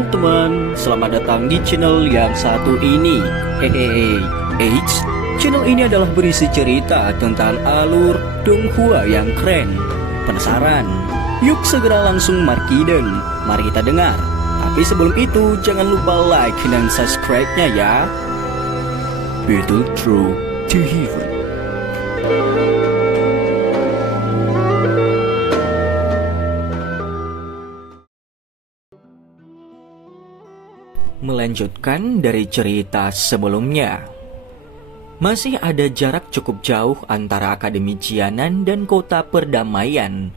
Halo teman, selamat datang di channel yang satu ini. Hehehe, Eits, channel ini adalah berisi cerita tentang alur Donghua yang keren. Penasaran? Yuk segera langsung markiden, mari kita dengar. Tapi sebelum itu, jangan lupa like dan subscribe-nya ya. Battle Through to Heaven. Melanjutkan dari cerita sebelumnya. Masih ada jarak cukup jauh antara Akademi Jianan dan Kota Perdamaian.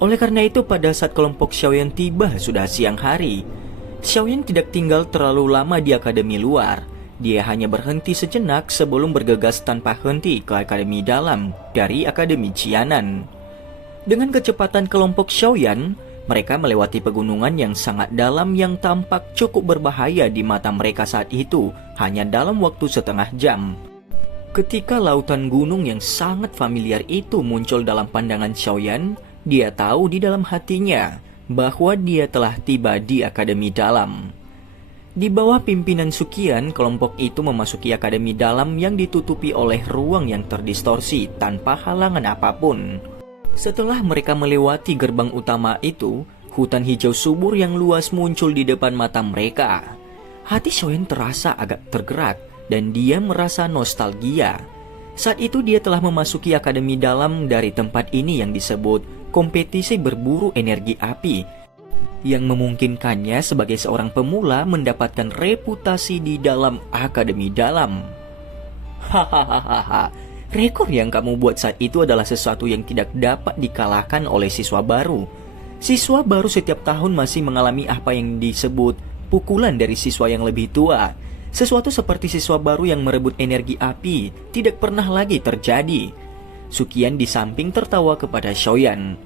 Oleh karena itu pada saat kelompok Xiaoyan tiba sudah siang hari. Xiaoyan tidak tinggal terlalu lama di Akademi luar. Dia hanya berhenti sejenak sebelum bergegas tanpa henti ke Akademi dalam dari Akademi Jianan. Dengan kecepatan kelompok Xiaoyan, mereka melewati pegunungan yang sangat dalam yang tampak cukup berbahaya di mata mereka saat itu, hanya dalam waktu setengah jam. Ketika lautan gunung yang sangat familiar itu muncul dalam pandangan Xiaoyan, dia tahu di dalam hatinya bahwa dia telah tiba di Akademi dalam. Di bawah pimpinan Suqian, kelompok itu memasuki Akademi dalam yang ditutupi oleh ruang yang terdistorsi tanpa halangan apapun. Setelah mereka melewati gerbang utama itu, hutan hijau subur yang luas muncul di depan mata mereka. Hati Xiaoyan terasa agak tergerak dan dia merasa nostalgia. Saat itu dia telah memasuki Akademi dalam dari tempat ini yang disebut kompetisi berburu energi api, yang memungkinkannya sebagai seorang pemula mendapatkan reputasi di dalam Akademi dalam. Hahaha. Rekor yang kamu buat saat itu adalah sesuatu yang tidak dapat dikalahkan oleh siswa baru. Siswa baru setiap tahun masih mengalami apa yang disebut pukulan dari siswa yang lebih tua. Sesuatu seperti siswa baru yang merebut energi api tidak pernah lagi terjadi. Suqian di samping tertawa kepada Xiaoyan.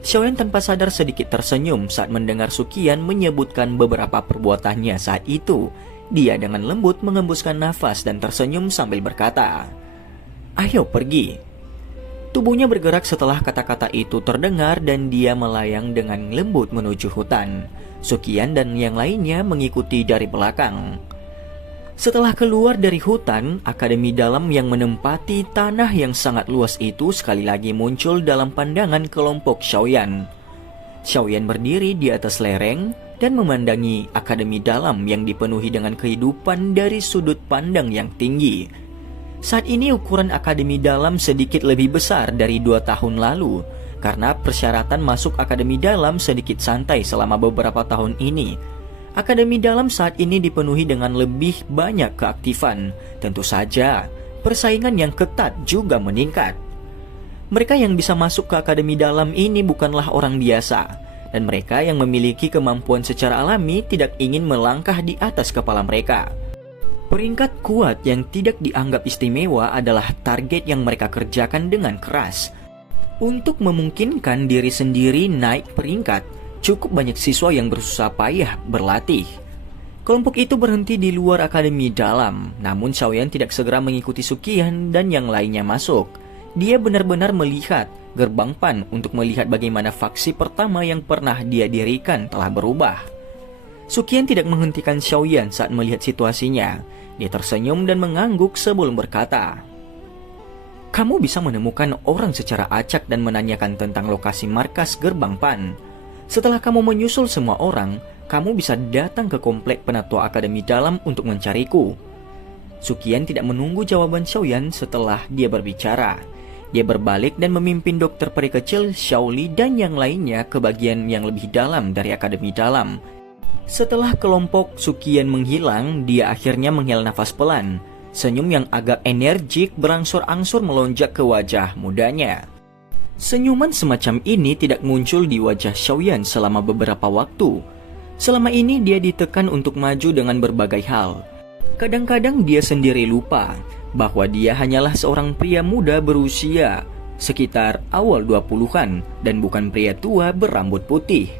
Xiaoyan tanpa sadar sedikit tersenyum saat mendengar Suqian menyebutkan beberapa perbuatannya saat itu. Dia dengan lembut mengembuskan nafas dan tersenyum sambil berkata, "Ayo pergi." Tubuhnya bergerak setelah kata-kata itu terdengar dan dia melayang dengan lembut menuju hutan. Suqian dan yang lainnya mengikuti dari belakang. Setelah keluar dari hutan, Akademi dalam yang menempati tanah yang sangat luas itu sekali lagi muncul dalam pandangan kelompok Xiaoyan. Xiaoyan berdiri di atas lereng dan memandangi Akademi dalam yang dipenuhi dengan kehidupan dari sudut pandang yang tinggi. Saat ini ukuran Akademi dalam sedikit lebih besar dari 2 tahun lalu, karena persyaratan masuk Akademi dalam sedikit santai selama beberapa tahun ini. Akademi dalam saat ini dipenuhi dengan lebih banyak keaktifan. Tentu saja, persaingan yang ketat juga meningkat. Mereka yang bisa masuk ke Akademi dalam ini bukanlah orang biasa, dan mereka yang memiliki kemampuan secara alami tidak ingin melangkah di atas kepala mereka. Peringkat kuat yang tidak dianggap istimewa adalah target yang mereka kerjakan dengan keras. Untuk memungkinkan diri sendiri naik peringkat, cukup banyak siswa yang bersusah payah berlatih. Kelompok itu berhenti di luar Akademi dalam, namun Xiaoyan tidak segera mengikuti Suqian dan yang lainnya masuk. Dia benar-benar melihat gerbang Pan untuk melihat bagaimana faksi pertama yang pernah dia dirikan telah berubah. Suqian tidak menghentikan Xiaoyan saat melihat situasinya. Dia tersenyum dan mengangguk sebelum berkata, "Kamu bisa menemukan orang secara acak dan menanyakan tentang lokasi markas gerbang Pan. Setelah kamu menyusul semua orang, kamu bisa datang ke komplek penatua Akademi dalam untuk mencariku." Suqian tidak menunggu jawaban Xiaoyan setelah dia berbicara. Dia berbalik dan memimpin dokter peri kecil Xiaoli dan yang lainnya ke bagian yang lebih dalam dari Akademi dalam. Setelah kelompok Suqian menghilang, dia akhirnya menghela nafas pelan. Senyum yang agak energik berangsur-angsur melonjak ke wajah mudanya. Senyuman semacam ini tidak muncul di wajah Xiaoyan selama beberapa waktu. Selama ini dia ditekan untuk maju dengan berbagai hal. Kadang-kadang dia sendiri lupa bahwa dia hanyalah seorang pria muda berusia sekitar awal 20-an dan bukan pria tua berambut putih.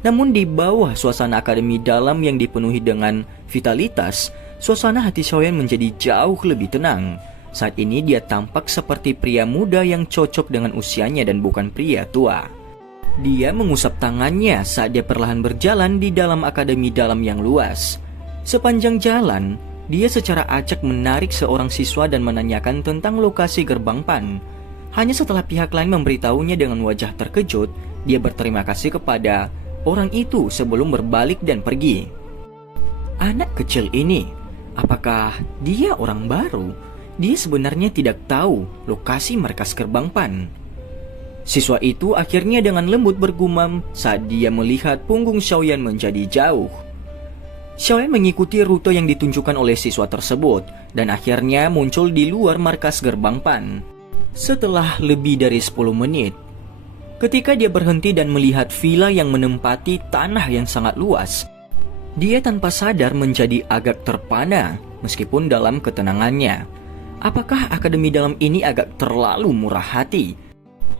Namun di bawah suasana Akademi dalam yang dipenuhi dengan vitalitas, suasana hati Xiaoyan menjadi jauh lebih tenang. Saat ini dia tampak seperti pria muda yang cocok dengan usianya dan bukan pria tua. Dia mengusap tangannya saat dia perlahan berjalan di dalam akademi dalam yang luas. Sepanjang jalan, dia secara acak menarik seorang siswa dan menanyakan tentang lokasi gerbang PAN. Hanya setelah pihak lain memberitahunya dengan wajah terkejut, dia berterima kasih kepada orang itu sebelum berbalik dan pergi. Anak kecil ini, apakah dia orang baru? Dia sebenarnya tidak tahu lokasi markas gerbang PAN. Siswa itu akhirnya dengan lembut bergumam saat dia melihat punggung Xiaoyan menjadi jauh. Xiaoyan mengikuti rute yang ditunjukkan oleh siswa tersebut dan akhirnya muncul di luar markas gerbang PAN. Setelah lebih dari 10 menit, ketika dia berhenti dan melihat villa yang menempati tanah yang sangat luas, dia tanpa sadar menjadi agak terpana meskipun dalam ketenangannya. Apakah akademi dalam ini agak terlalu murah hati?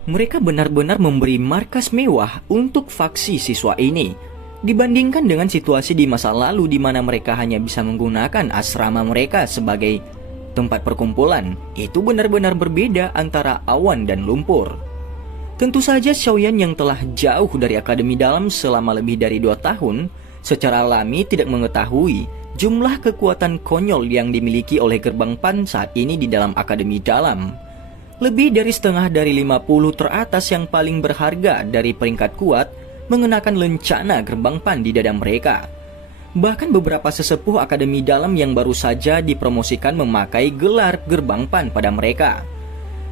Mereka benar-benar memberi markas mewah untuk faksi siswa ini, dibandingkan dengan situasi di masa lalu di mana mereka hanya bisa menggunakan asrama mereka sebagai tempat perkumpulan. Itu benar-benar berbeda antara awan dan lumpur. Tentu saja Xiaoyan yang telah jauh dari akademi dalam selama lebih dari 2 tahun, secara alami tidak mengetahui jumlah kekuatan konyol yang dimiliki oleh gerbang PAN saat ini di dalam akademi dalam. Lebih dari setengah dari 50 teratas yang paling berharga dari peringkat kuat mengenakan lencana gerbang PAN di dada mereka. Bahkan beberapa sesepuh akademi dalam yang baru saja dipromosikan memakai gelar gerbang PAN pada mereka.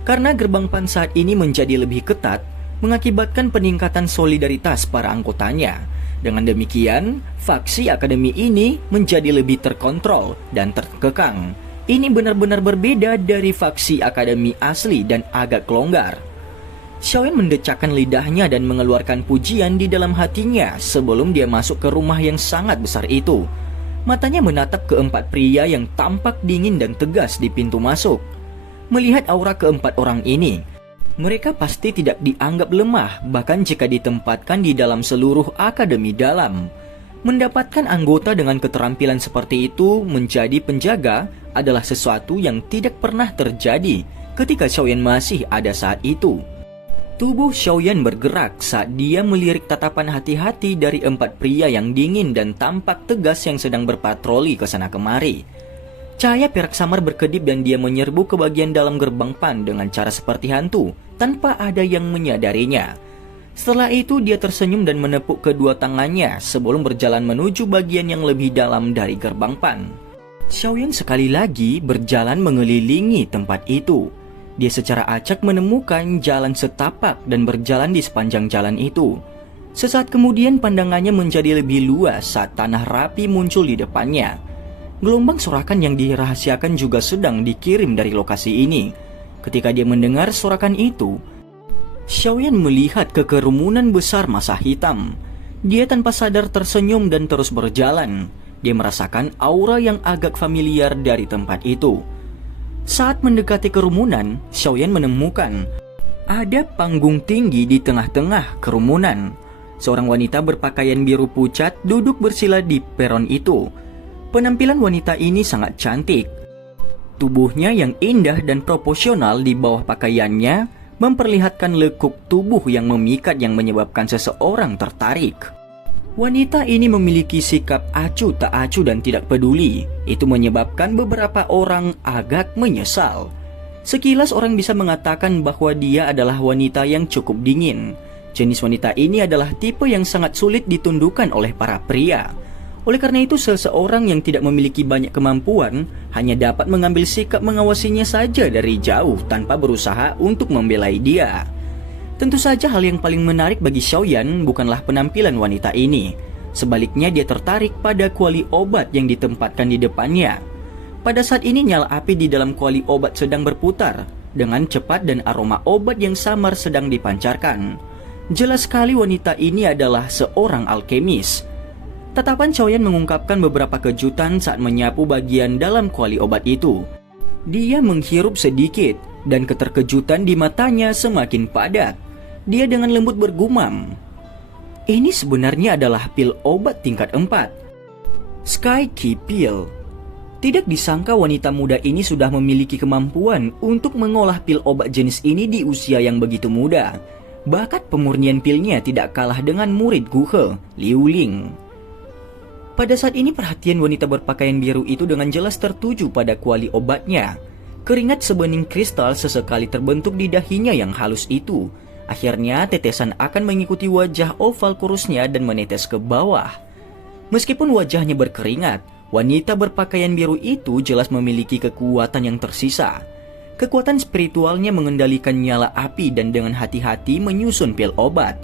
Karena gerbang PAN saat ini menjadi lebih ketat, mengakibatkan peningkatan solidaritas para anggotanya. Dengan demikian, faksi akademi ini menjadi lebih terkontrol dan terkekang. Ini benar-benar berbeda dari faksi akademi asli dan agak longgar. Xiaoyan mendecakkan lidahnya dan mengeluarkan pujian di dalam hatinya sebelum dia masuk ke rumah yang sangat besar itu. Matanya menatap keempat pria yang tampak dingin dan tegas di pintu masuk. Melihat aura keempat orang ini, mereka pasti tidak dianggap lemah bahkan jika ditempatkan di dalam seluruh akademi dalam. Mendapatkan anggota dengan keterampilan seperti itu menjadi penjaga adalah sesuatu yang tidak pernah terjadi ketika Xiaoyan masih ada saat itu. Tubuh Xiaoyan bergerak saat dia melirik tatapan hati-hati dari 4 pria yang dingin dan tampak tegas yang sedang berpatroli ke sana kemari. Cahaya perak samar berkedip dan dia menyerbu ke bagian dalam gerbang PAN dengan cara seperti hantu tanpa ada yang menyadarinya. Setelah itu dia tersenyum dan menepuk kedua tangannya sebelum berjalan menuju bagian yang lebih dalam dari gerbang PAN. Xiaoyan sekali lagi berjalan mengelilingi tempat itu. Dia secara acak menemukan jalan setapak dan berjalan di sepanjang jalan itu. Sesaat kemudian pandangannya menjadi lebih luas saat tanah rapi muncul di depannya. Gelombang sorakan yang dirahasiakan juga sedang dikirim dari lokasi ini. Ketika dia mendengar sorakan itu, Xiaoyan melihat kekerumunan besar massa hitam. Dia tanpa sadar tersenyum dan terus berjalan. Dia merasakan aura yang agak familiar dari tempat itu. Saat mendekati kerumunan, Xiaoyan menemukan ada panggung tinggi di tengah-tengah kerumunan. Seorang wanita berpakaian biru pucat duduk bersila di peron itu. Penampilan wanita ini sangat cantik. Tubuhnya yang indah dan proporsional di bawah pakaiannya memperlihatkan lekuk tubuh yang memikat yang menyebabkan seseorang tertarik. Wanita ini memiliki sikap acuh tak acuh dan tidak peduli. Itu menyebabkan beberapa orang agak menyesal. Sekilas orang bisa mengatakan bahwa dia adalah wanita yang cukup dingin. Jenis wanita ini adalah tipe yang sangat sulit ditundukkan oleh para pria. Oleh karena itu, seseorang yang tidak memiliki banyak kemampuan hanya dapat mengambil sikap mengawasinya saja dari jauh tanpa berusaha untuk membelai dia. Tentu saja hal yang paling menarik bagi Xiaoyan bukanlah penampilan wanita ini. Sebaliknya dia tertarik pada kuali obat yang ditempatkan di depannya. Pada saat ini nyala api di dalam kuali obat sedang berputar dengan cepat dan aroma obat yang samar sedang dipancarkan. Jelas sekali wanita ini adalah seorang alkemis. Tatapan Xiaoyan mengungkapkan beberapa kejutan saat menyapu bagian dalam kuali obat itu. Dia menghirup sedikit dan keterkejutan di matanya semakin padat. Dia dengan lembut bergumam, "Ini sebenarnya adalah pil obat tingkat 4. Sky Key Pill." Tidak disangka wanita muda ini sudah memiliki kemampuan untuk mengolah pil obat jenis ini di usia yang begitu muda. Bakat pemurnian pilnya tidak kalah dengan murid Guhe, Liu Ling. Pada saat ini perhatian wanita berpakaian biru itu dengan jelas tertuju pada kuali obatnya. Keringat sebening kristal sesekali terbentuk di dahinya yang halus itu. Akhirnya tetesan akan mengikuti wajah oval kurusnya dan menetes ke bawah. Meskipun wajahnya berkeringat, wanita berpakaian biru itu jelas memiliki kekuatan yang tersisa. Kekuatan spiritualnya mengendalikan nyala api dan dengan hati-hati menyusun pil obat.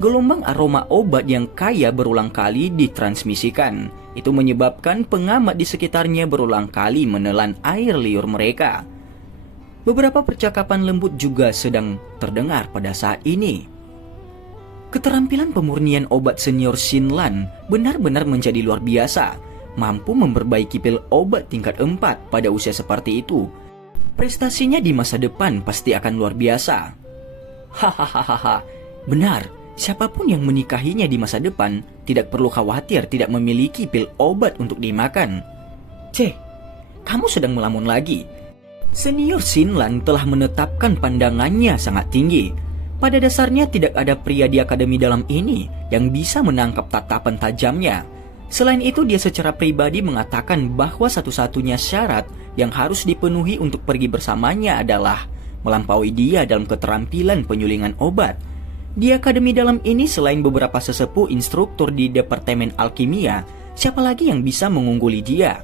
Gelombang aroma obat yang kaya berulang kali ditransmisikan. Itu menyebabkan pengamat di sekitarnya berulang kali menelan air liur mereka. Beberapa percakapan lembut juga sedang terdengar pada saat ini. Keterampilan pemurnian obat senior Xinlan benar-benar menjadi luar biasa. Mampu memperbaiki pil obat tingkat 4 pada usia seperti itu. Prestasinya di masa depan pasti akan luar biasa. Hahaha, benar. Siapapun yang menikahinya di masa depan tidak perlu khawatir tidak memiliki pil obat untuk dimakan. Ceh, kamu sedang melamun lagi. Senior Xinlan telah menetapkan pandangannya sangat tinggi. Pada dasarnya tidak ada pria di akademi dalam ini yang bisa menangkap tatapan tajamnya. Selain itu dia secara pribadi mengatakan bahwa satu-satunya syarat yang harus dipenuhi untuk pergi bersamanya adalah melampaui dia dalam keterampilan penyulingan obat. Di akademi dalam ini selain beberapa sesepuh instruktur di Departemen Alkimia, siapa lagi yang bisa mengungguli dia?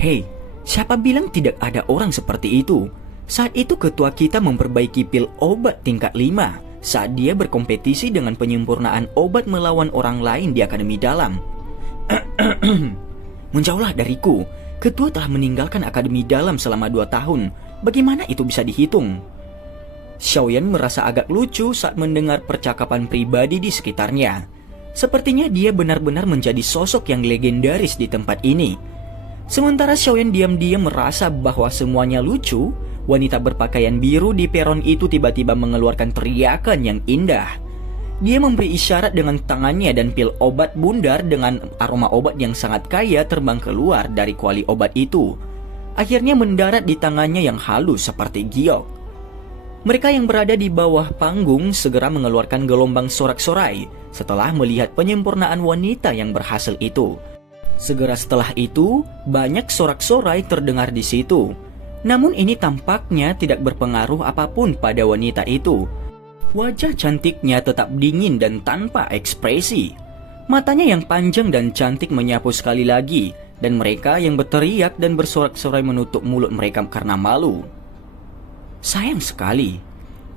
Hei, siapa bilang tidak ada orang seperti itu? Saat itu ketua kita memperbaiki pil obat tingkat 5 saat dia berkompetisi dengan penyempurnaan obat melawan orang lain di akademi dalam. Menjauhlah dariku. Ketua telah meninggalkan akademi dalam selama 2 tahun. Bagaimana itu bisa dihitung? Xiaoyan merasa agak lucu saat mendengar percakapan pribadi di sekitarnya. Sepertinya dia benar-benar menjadi sosok yang legendaris di tempat ini. Sementara Xiaoyan diam-diam merasa bahwa semuanya lucu, wanita berpakaian biru di peron itu tiba-tiba mengeluarkan teriakan yang indah. Dia memberi isyarat dengan tangannya dan pil obat bundar dengan aroma obat yang sangat kaya terbang keluar dari kuali obat itu. Akhirnya mendarat di tangannya yang halus seperti giok. Mereka yang berada di bawah panggung segera mengeluarkan gelombang sorak-sorai setelah melihat penyempurnaan wanita yang berhasil itu. Segera setelah itu, banyak sorak-sorai terdengar di situ. Namun ini tampaknya tidak berpengaruh apapun pada wanita itu. Wajah cantiknya tetap dingin dan tanpa ekspresi. Matanya yang panjang dan cantik menyapu sekali lagi, dan mereka yang berteriak dan bersorak-sorai menutup mulut mereka karena malu. Sayang sekali.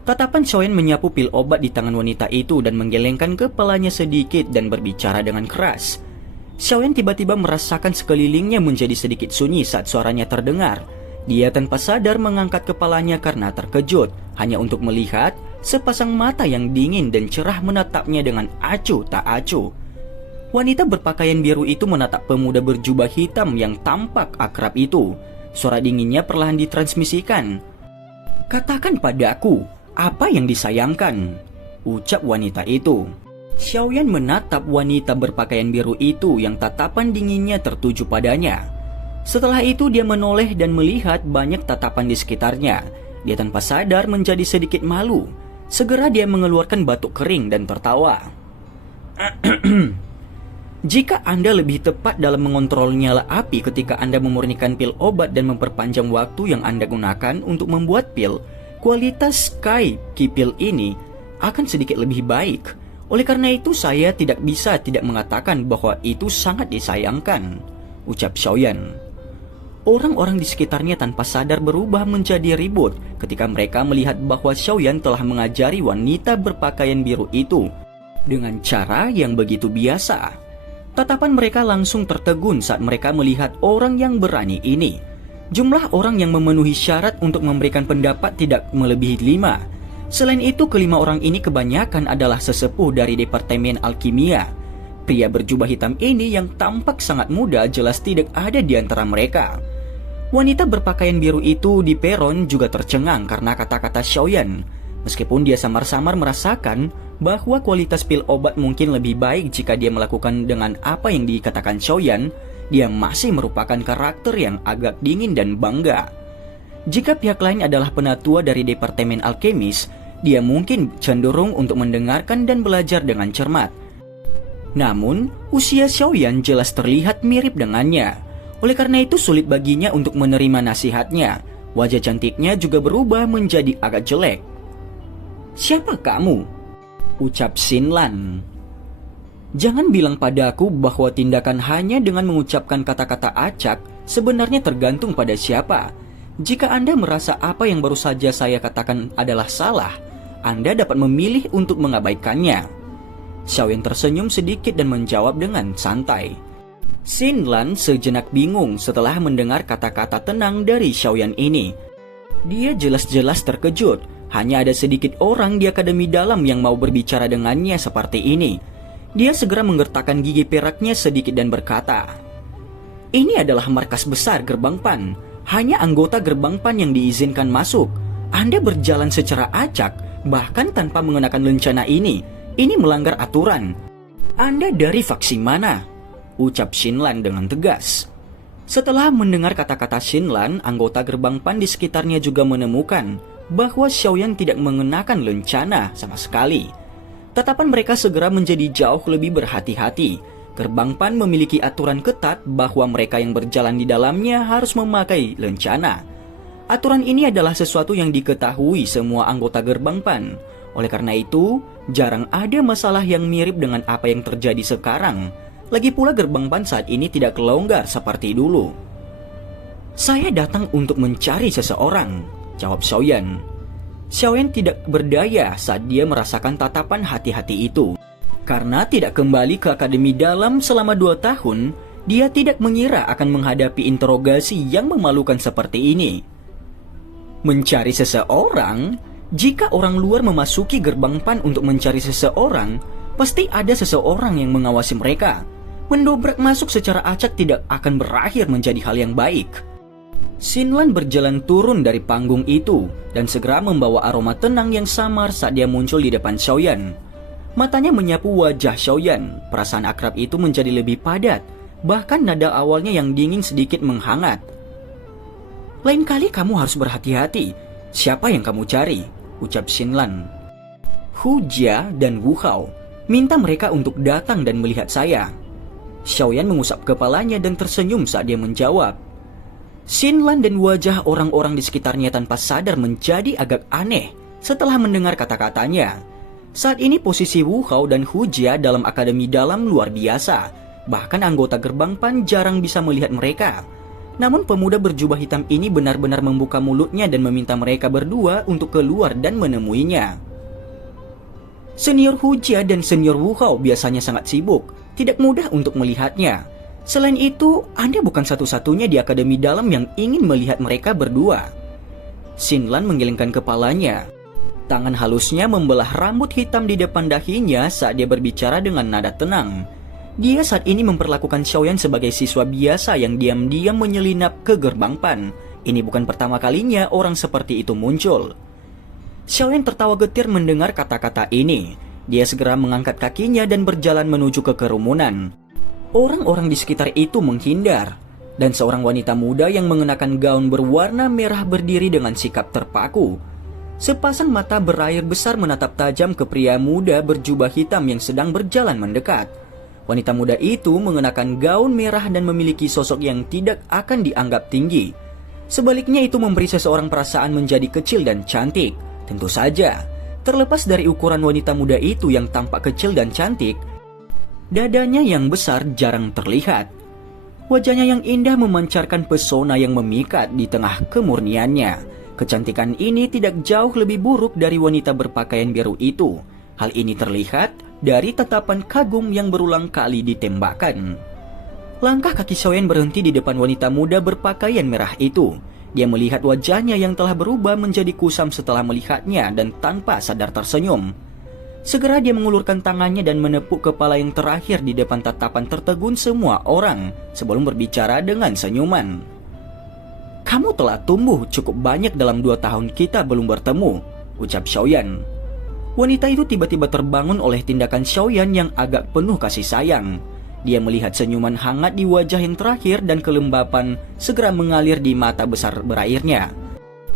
Tatapan Xiaoyan menyapu pil obat di tangan wanita itu dan menggelengkan kepalanya sedikit dan berbicara dengan keras. Xiaoyan tiba-tiba merasakan sekelilingnya menjadi sedikit sunyi saat suaranya terdengar. Dia tanpa sadar mengangkat kepalanya karena terkejut, hanya untuk melihat sepasang mata yang dingin dan cerah menatapnya dengan acuh tak acuh. Wanita berpakaian biru itu menatap pemuda berjubah hitam yang tampak akrab itu. Suara dinginnya perlahan ditransmisikan. Katakan padaku, apa yang disayangkan? Ucap wanita itu. Xiaoyan menatap wanita berpakaian biru itu yang tatapan dinginnya tertuju padanya. Setelah itu dia menoleh dan melihat banyak tatapan di sekitarnya. Dia tanpa sadar menjadi sedikit malu. Segera dia mengeluarkan batuk kering dan tertawa. Jika Anda lebih tepat dalam mengontrol nyala api ketika Anda memurnikan pil obat dan memperpanjang waktu yang Anda gunakan untuk membuat pil, kualitas Sky Ki pil ini akan sedikit lebih baik. Oleh karena itu saya tidak bisa tidak mengatakan bahwa itu sangat disayangkan, ucap Xiaoyan. Orang-orang di sekitarnya tanpa sadar berubah menjadi ribut ketika mereka melihat bahwa Xiaoyan telah mengajari wanita berpakaian biru itu dengan cara yang begitu biasa. Tatapan mereka langsung tertegun saat mereka melihat orang yang berani ini. Jumlah orang yang memenuhi syarat untuk memberikan pendapat tidak melebihi 5. Selain itu, kelima orang ini kebanyakan adalah sesepuh dari Departemen Alkimia. Pria berjubah hitam ini yang tampak sangat muda jelas tidak ada di antara mereka. Wanita berpakaian biru itu di peron juga tercengang karena kata-kata Xiaoyan. Meskipun dia samar-samar merasakan bahwa kualitas pil obat mungkin lebih baik jika dia melakukan dengan apa yang dikatakan Xiaoyan, dia masih merupakan karakter yang agak dingin dan bangga. Jika pihak lain adalah penatua dari Departemen Alkemis, dia mungkin cenderung untuk mendengarkan dan belajar dengan cermat. Namun, usia Xiaoyan jelas terlihat mirip dengannya. Oleh karena itu sulit baginya untuk menerima nasihatnya. Wajah cantiknya juga berubah menjadi agak jelek. "Siapa kamu?" ucap Xinlan. "Jangan bilang padaku bahwa tindakan hanya dengan mengucapkan kata-kata acak sebenarnya tergantung pada siapa. Jika Anda merasa apa yang baru saja saya katakan adalah salah, Anda dapat memilih untuk mengabaikannya." Xiaoyan tersenyum sedikit dan menjawab dengan santai. Xinlan sejenak bingung setelah mendengar kata-kata tenang dari Xiaoyan ini. Dia jelas-jelas terkejut. Hanya ada sedikit orang di Akademi Dalam yang mau berbicara dengannya seperti ini. Dia segera menggertakkan gigi peraknya sedikit dan berkata, "Ini adalah markas besar Gerbang Pan. Hanya anggota Gerbang Pan yang diizinkan masuk. Anda berjalan secara acak, bahkan tanpa mengenakan lencana ini. Ini melanggar aturan. Anda dari faksi mana?" ucap Xinlan dengan tegas. Setelah mendengar kata-kata Xinlan, anggota Gerbang Pan di sekitarnya juga menemukan bahwa Xiaoyan tidak mengenakan lencana sama sekali. Tatapan mereka segera menjadi jauh lebih berhati-hati. Gerbang Pan memiliki aturan ketat bahwa mereka yang berjalan di dalamnya harus memakai lencana. Aturan ini adalah sesuatu yang diketahui semua anggota Gerbang Pan. Oleh karena itu, jarang ada masalah yang mirip dengan apa yang terjadi sekarang. Lagi pula Gerbang Pan saat ini tidak longgar seperti dulu. "Saya datang untuk mencari seseorang," jawab Xiaoyan. Xiaoyan tidak berdaya saat dia merasakan tatapan hati-hati itu. Karena tidak kembali ke Akademi Dalam selama 2 tahun, dia tidak mengira akan menghadapi interogasi yang memalukan seperti ini. Mencari seseorang? Jika orang luar memasuki Gerbang Pan untuk mencari seseorang, pasti ada seseorang yang mengawasi mereka. Mendobrak masuk secara acak tidak akan berakhir menjadi hal yang baik. Xinlan berjalan turun dari panggung itu dan segera membawa aroma tenang yang samar saat dia muncul di depan Xiaoyan. Matanya menyapu wajah Xiaoyan. Perasaan akrab itu menjadi lebih padat, bahkan nada awalnya yang dingin sedikit menghangat. "Lain kali kamu harus berhati-hati. Siapa yang kamu cari?" ucap Xinlan. "Hu Jia dan Wu Hao. Minta mereka untuk datang dan melihat saya." Xiaoyan mengusap kepalanya dan tersenyum saat dia menjawab. Xinlan dan wajah orang-orang di sekitarnya tanpa sadar menjadi agak aneh setelah mendengar kata-katanya. Saat ini posisi Wu Hao dan Hu Jia dalam Akademi Dalam luar biasa. Bahkan anggota Gerbang Pan jarang bisa melihat mereka. Namun pemuda berjubah hitam ini benar-benar membuka mulutnya dan meminta mereka berdua untuk keluar dan menemuinya. Senior Hu Jia dan senior Wu Hao biasanya sangat sibuk, tidak mudah untuk melihatnya. Selain itu, Anda bukan satu-satunya di Akademi Dalam yang ingin melihat mereka berdua. Xinlan menggelengkan kepalanya. Tangan halusnya membelah rambut hitam di depan dahinya saat dia berbicara dengan nada tenang. Dia saat ini memperlakukan Xiaoyan sebagai siswa biasa yang diam-diam menyelinap ke Gerbang Pan. Ini bukan pertama kalinya orang seperti itu muncul. Xiaoyan tertawa getir mendengar kata-kata ini. Dia segera mengangkat kakinya dan berjalan menuju ke kerumunan. Orang-orang di sekitar itu menghindar, dan seorang wanita muda yang mengenakan gaun berwarna merah berdiri dengan sikap terpaku. Sepasang mata berair besar menatap tajam ke pria muda berjubah hitam yang sedang berjalan mendekat. Wanita muda itu mengenakan gaun merah dan memiliki sosok yang tidak akan dianggap tinggi. Sebaliknya itu memberi seseorang perasaan menjadi kecil dan cantik. Tentu saja, terlepas dari ukuran wanita muda itu yang tampak kecil dan cantik, dadanya yang besar jarang terlihat. Wajahnya yang indah memancarkan pesona yang memikat di tengah kemurniannya. Kecantikan ini tidak jauh lebih buruk dari wanita berpakaian biru itu. Hal ini terlihat dari tatapan kagum yang berulang kali ditembakkan. Langkah kaki Xiaoyan berhenti di depan wanita muda berpakaian merah itu. Dia melihat wajahnya yang telah berubah menjadi kusam setelah melihatnya dan tanpa sadar tersenyum. Segera dia mengulurkan tangannya dan menepuk kepala yang terakhir di depan tatapan tertegun semua orang sebelum berbicara dengan senyuman. "Kamu telah tumbuh cukup banyak dalam 2 tahun kita belum bertemu," ucap Xiaoyan. Wanita itu tiba-tiba terbangun oleh tindakan Xiaoyan yang agak penuh kasih sayang. Dia melihat senyuman hangat di wajah yang terakhir dan kelembapan segera mengalir di mata besar berairnya.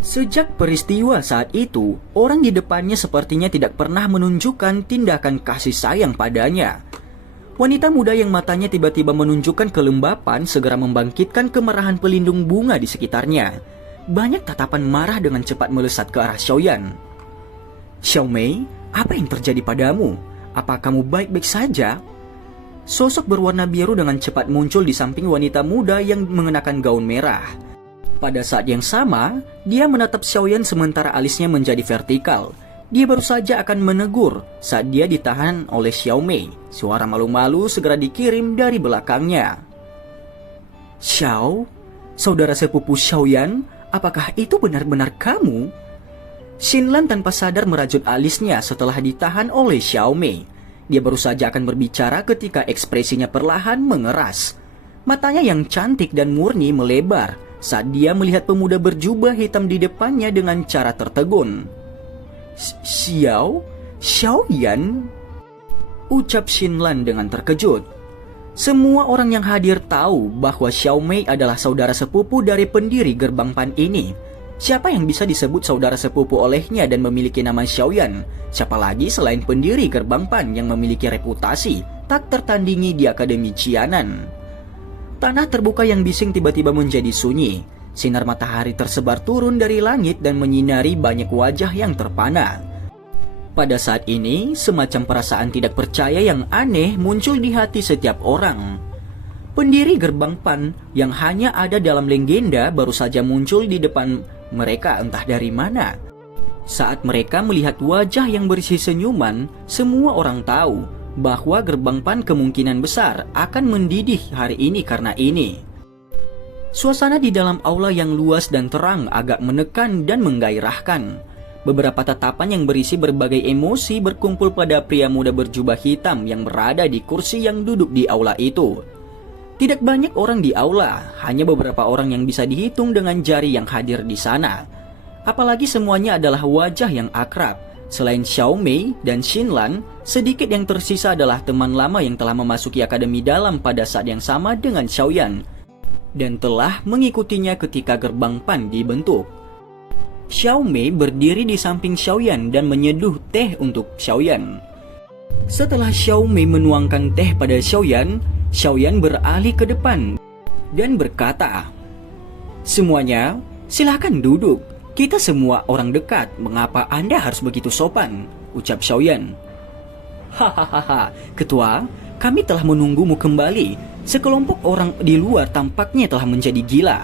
Sejak peristiwa saat itu, orang di depannya sepertinya tidak pernah menunjukkan tindakan kasih sayang padanya. Wanita muda yang matanya tiba-tiba menunjukkan kelembapan segera membangkitkan kemarahan pelindung bunga di sekitarnya. Banyak tatapan marah dengan cepat melesat ke arah Xiaoyan. "Xiaomei, apa yang terjadi padamu? Apa kamu baik-baik saja?" Sosok berwarna biru dengan cepat muncul di samping wanita muda yang mengenakan gaun merah. Pada saat yang sama, dia menatap Xiaoyan sementara alisnya menjadi vertikal. Dia baru saja akan menegur saat dia ditahan oleh Xiaomei. Suara malu-malu segera dikirim dari belakangnya. "Xiao, saudara sepupu Xiaoyan, apakah itu benar-benar kamu?" Xinlan tanpa sadar merajut alisnya setelah ditahan oleh Xiaomei. Dia baru saja akan berbicara ketika ekspresinya perlahan mengeras. Matanya yang cantik dan murni melebar saat dia melihat pemuda berjubah hitam di depannya dengan cara tertegun. Xiaoyan?" ucap Xinlan dengan terkejut. Semua orang yang hadir tahu bahwa Xiaomei adalah saudara sepupu dari pendiri gerbang Pan ini. Siapa yang bisa disebut saudara sepupu olehnya dan memiliki nama Xiaoyan? Siapa lagi selain pendiri gerbang Pan yang memiliki reputasi tak tertandingi di Akademi Qianan? Tanah terbuka yang bising tiba-tiba menjadi sunyi. Sinar matahari tersebar turun dari langit dan menyinari banyak wajah yang terpana. Pada saat ini, semacam perasaan tidak percaya yang aneh muncul di hati setiap orang. Pendiri gerbang Pan yang hanya ada dalam legenda baru saja muncul di depan mereka entah dari mana. Saat mereka melihat wajah yang berisi senyuman, semua orang tahu bahwa gerbang Pan kemungkinan besar akan mendidih hari ini karena ini. Suasana di dalam aula yang luas dan terang agak menekan dan menggairahkan. Beberapa tatapan yang berisi berbagai emosi berkumpul pada pria muda berjubah hitam yang berada di kursi yang duduk di aula itu. Tidak banyak orang di aula, hanya beberapa orang yang bisa dihitung dengan jari yang hadir di sana. Apalagi semuanya adalah wajah yang akrab. Selain Xiaomei dan Xinlan, sedikit yang tersisa adalah teman lama yang telah memasuki Akademi Dalam pada saat yang sama dengan Xiaoyan dan telah mengikutinya ketika gerbang Pan dibentuk. Xiaomei berdiri di samping Xiaoyan dan menyeduh teh untuk Xiaoyan. Setelah Xiaomei menuangkan teh pada Xiaoyan, Xiaoyan beralih ke depan dan berkata, "Semuanya, silakan duduk. Kita semua orang dekat, mengapa Anda harus begitu sopan?" ucap Xiaoyan. "Hahaha, ketua, kami telah menunggumu kembali. Sekelompok orang di luar tampaknya telah menjadi gila."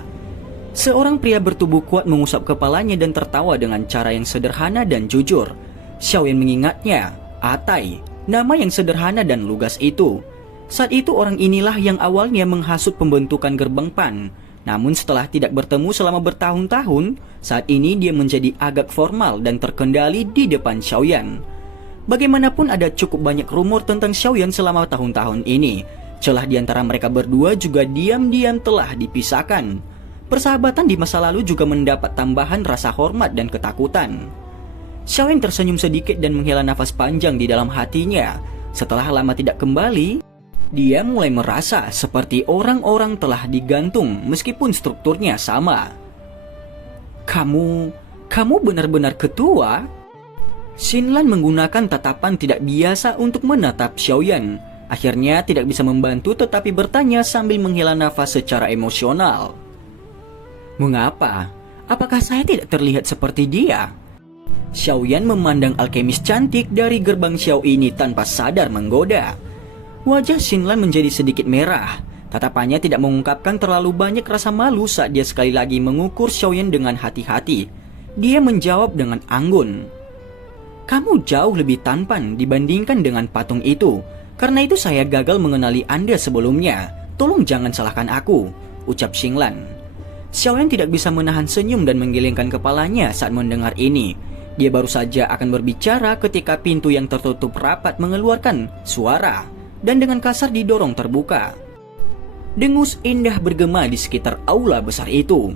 Seorang pria bertubuh kuat mengusap kepalanya dan tertawa dengan cara yang sederhana dan jujur. Xiaoyan mengingatnya, Atai, nama yang sederhana dan lugas itu. Saat itu orang inilah yang awalnya menghasut pembentukan gerbang Pan. Namun setelah tidak bertemu selama bertahun-tahun, saat ini dia menjadi agak formal dan terkendali di depan Xiaoyan. Bagaimanapun ada cukup banyak rumor tentang Xiaoyan selama tahun-tahun ini. Celah di antara mereka berdua juga diam-diam telah dipisahkan. Persahabatan di masa lalu juga mendapat tambahan rasa hormat dan ketakutan. Xiaoyan tersenyum sedikit dan menghela nafas panjang di dalam hatinya. Setelah lama tidak kembali, dia mulai merasa seperti orang-orang telah digantung meskipun strukturnya sama. Kamu benar-benar ketua?" Xinlan menggunakan tatapan tidak biasa untuk menatap Xiaoyan. Akhirnya tidak bisa membantu tetapi bertanya sambil menghela nafas secara emosional. "Mengapa? Apakah saya tidak terlihat seperti dia?" Xiaoyan memandang alkemis cantik dari gerbang Xiao ini tanpa sadar menggoda. Wajah Xinlan menjadi sedikit merah. Tatapannya tidak mengungkapkan terlalu banyak rasa malu saat dia sekali lagi mengukur Xiaoyan dengan hati-hati. Dia menjawab dengan anggun, "Kamu jauh lebih tampan dibandingkan dengan patung itu. Karena itu saya gagal mengenali Anda sebelumnya. Tolong jangan salahkan aku," ucap Xinlan. Xiaoyan tidak bisa menahan senyum dan menggelengkan kepalanya saat mendengar ini. Dia baru saja akan berbicara ketika pintu yang tertutup rapat mengeluarkan suara dan dengan kasar didorong terbuka. Dengus indah bergema di sekitar aula besar itu.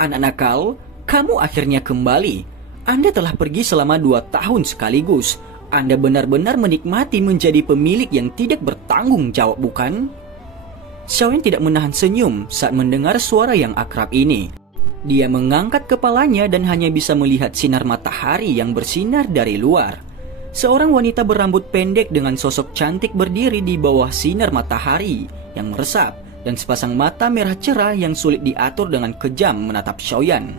Anak nakal, kamu akhirnya kembali. Anda telah pergi selama 2 tahun sekaligus. Anda benar-benar menikmati menjadi pemilik yang tidak bertanggung jawab, bukan?" Xiaoyan tidak menahan senyum saat mendengar suara yang akrab ini. Dia mengangkat kepalanya dan hanya bisa melihat sinar matahari yang bersinar dari luar. Seorang wanita berambut pendek dengan sosok cantik berdiri di bawah sinar matahari yang meresap dan sepasang mata merah cerah yang sulit diatur dengan kejam menatap Xiaoyan.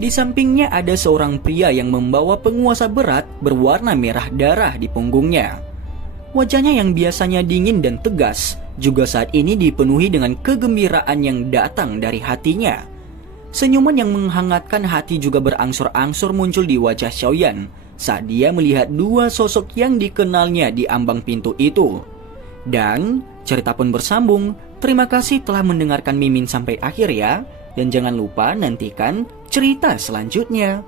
Di sampingnya ada seorang pria yang membawa penguasa berat berwarna merah darah di punggungnya. Wajahnya yang biasanya dingin dan tegas juga saat ini dipenuhi dengan kegembiraan yang datang dari hatinya. Senyuman yang menghangatkan hati juga berangsur-angsur muncul di wajah Xiaoyan saat dia melihat dua sosok yang dikenalnya di ambang pintu itu. Dan cerita pun bersambung. Terima kasih telah mendengarkan Mimin sampai akhir ya. Dan jangan lupa nantikan cerita selanjutnya.